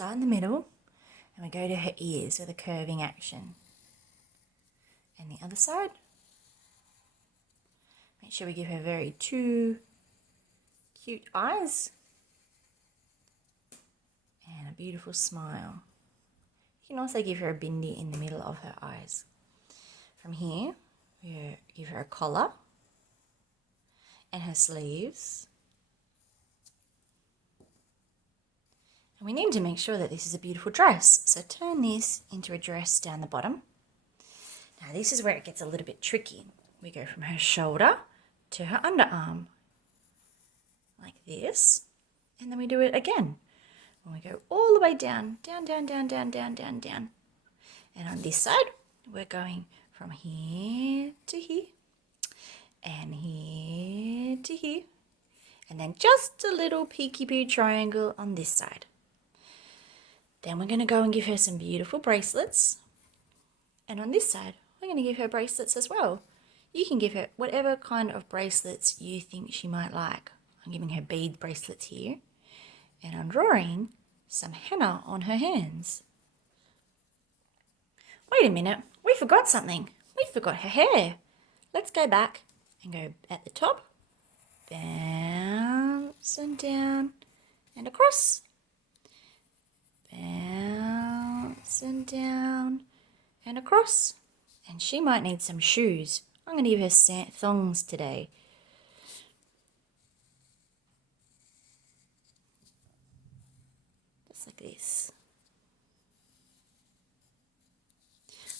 start in the middle and we go to her ears with a curving action. And the other side. Make sure we give her very two cute eyes and a beautiful smile. You can also give her a bindi in the middle of her eyes. From here, we give her a collar and her sleeves. And we need to make sure that this is a beautiful dress. So turn this into a dress down the bottom. Now this is where it gets a little bit tricky. We go from her shoulder to her underarm, like this. And then we do it again. And we go all the way down, down, down, down, down, down, down, down. And on this side, we're going from here to here, and here to here. And then just a little peeky-boo triangle on this side. Then we're going to go and give her some beautiful bracelets. And on this side, we're going to give her bracelets as well. You can give her whatever kind of bracelets you think she might like. I'm giving her bead bracelets here. And I'm drawing some henna on her hands. Wait a minute, we forgot something. We forgot her hair. Let's go back and go at the top. Bounce and down and across. Bounce and down and across. And she might need some shoes. I'm going to give her thongs today. Just like this.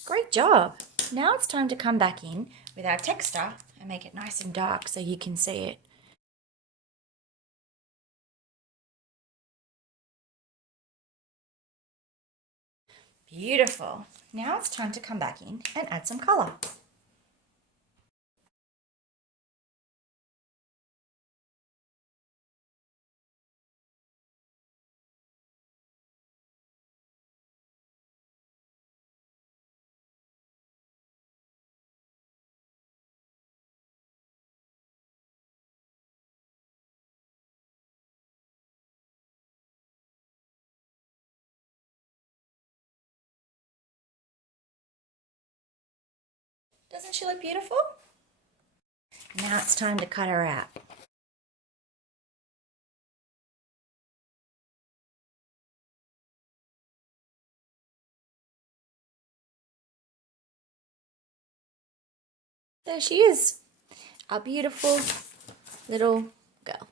Great job. Now it's time to come back in with our texture and make it nice and dark so you can see it. Beautiful. Now it's time to come back in and add some colour. Doesn't she look beautiful? Now it's time to cut her out. There she is, our beautiful little girl.